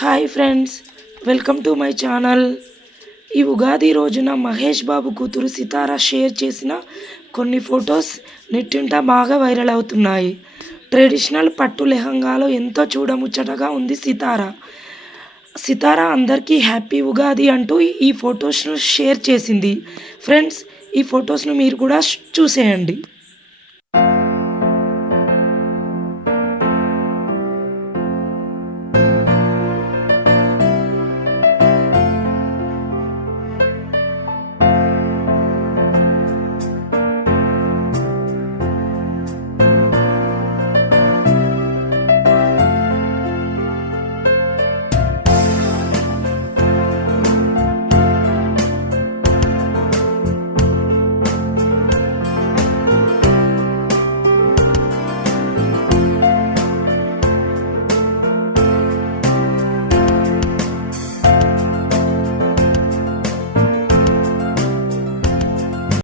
Hi friends welcome to my channel. ఈ ఉగాది రోజున మహేష్ బాబు కూతురు సితార షేర్ చేసిన కొన్ని ఫొటోస్ నెట్టింట బాగా వైరల్ అవుతున్నాయి. ట్రెడిషనల్ పట్టు లెహంగాలో ఎంతో చూడముచ్చటగా ఉంది సితార. సితార అందరికీ హ్యాపీ ఉగాది అంటూ ఈ ఫొటోస్ను షేర్ చేసింది. ఫ్రెండ్స్ ఈ ఫొటోస్ను మీరు కూడా చూసేయండి.